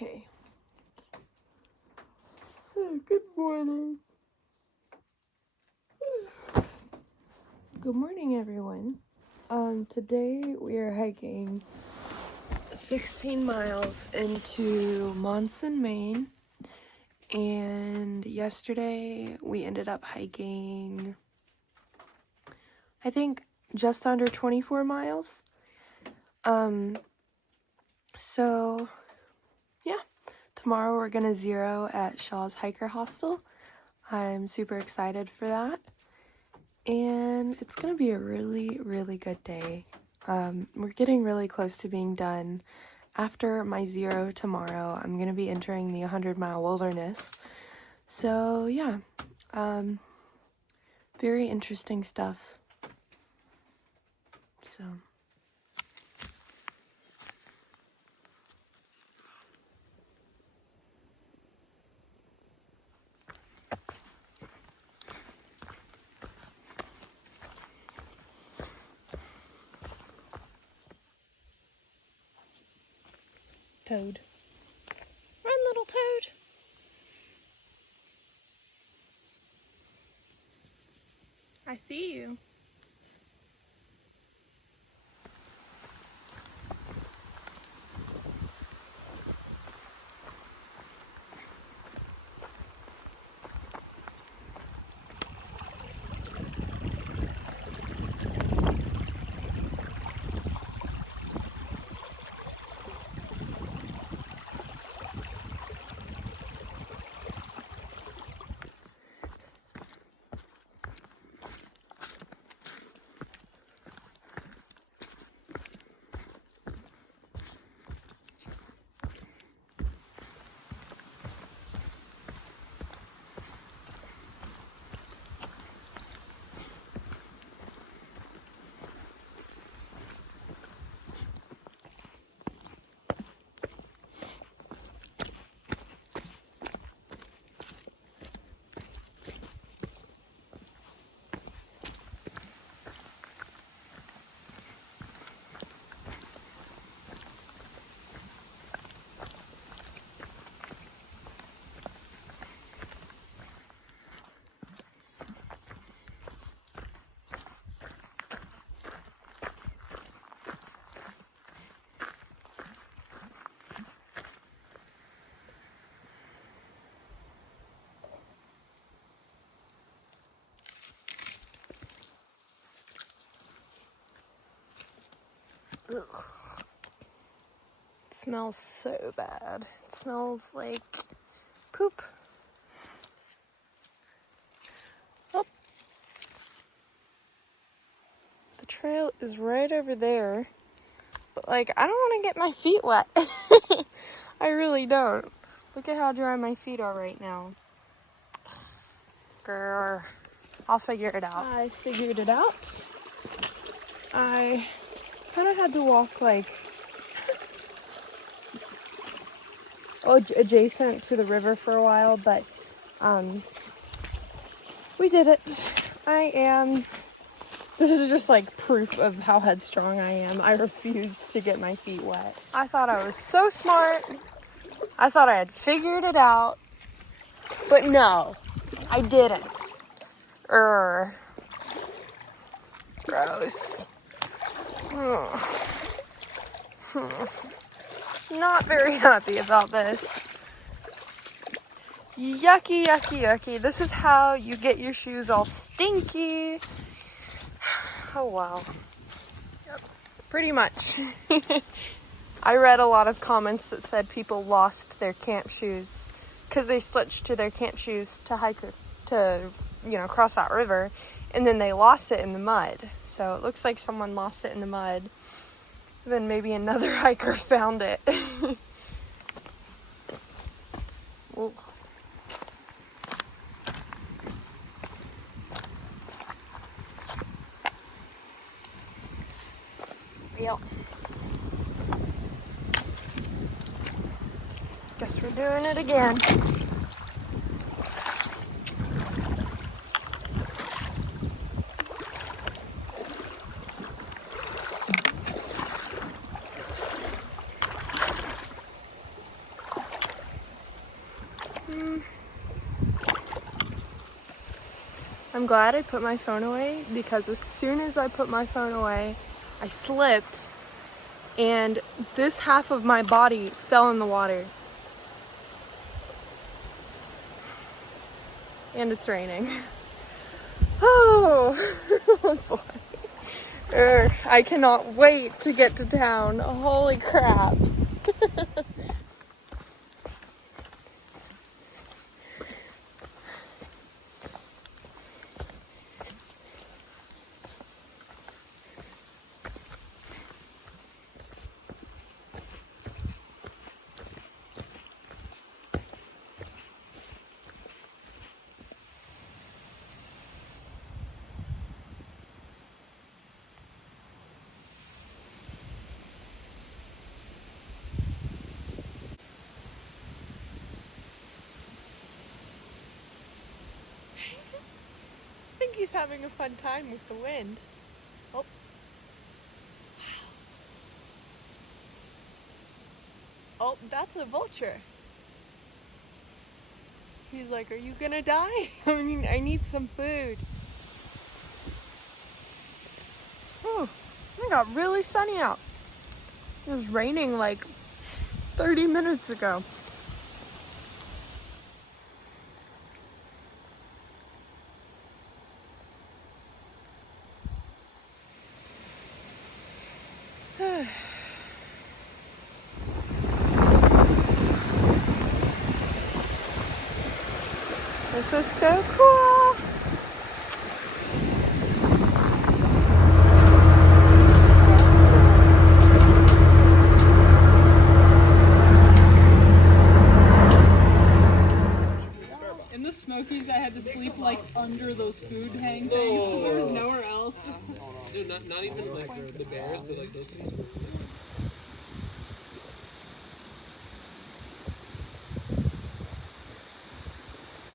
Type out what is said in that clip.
Okay. Good morning. Good morning, everyone. Today we are hiking 16 miles into Monson, Maine. And yesterday we ended up hiking, I think, just under 24 miles. So yeah, tomorrow we're gonna zero at Shaw's Hiker Hostel. I'm super excited for that. And it's gonna be a really, really good day. We're getting really close to being done. After my zero tomorrow, I'm gonna be entering the 100-mile wilderness. So yeah, very interesting stuff. So. Toad. Run, little toad. I see you. Ugh. It smells so bad. It smells like poop. Oh. The trail is right over there. But, like, I don't want to get my feet wet. I really don't. Look at how dry my feet are right now. Grr. I'll figure it out. I figured it out. I kind of had to walk, like, adjacent to the river for a while, but we did it. This is just like proof of how headstrong I am. I refuse to get my feet wet. I thought I was so smart. I thought I had figured it out, but no, I didn't. Gross. Not very happy about this. Yucky, yucky, yucky. This is how you get your shoes all stinky. Oh, wow. Yep. Pretty much. I read a lot of comments that said people lost their camp shoes because they switched to their camp shoes to hike, cross that river, and then they lost it in the mud. So it looks like someone lost it in the mud. Then maybe another hiker found it. Ooh. Yep. Guess we're doing it again. I'm glad I put my phone away because as soon as I put my phone away, I slipped and this half of my body fell in the water. And it's raining. Oh, oh boy. I cannot wait to get to town. Holy crap. I think he's having a fun time with the wind. Oh. Oh, that's a vulture. He's like, are you gonna die? I mean, I need some food. Oh, it got really sunny out. It was raining like 30 minutes ago. This is so cool. This is so cool. In the Smokies, I had to sleep like under those food hang things because there was nowhere else. Dude, not even like the bears, but like those things.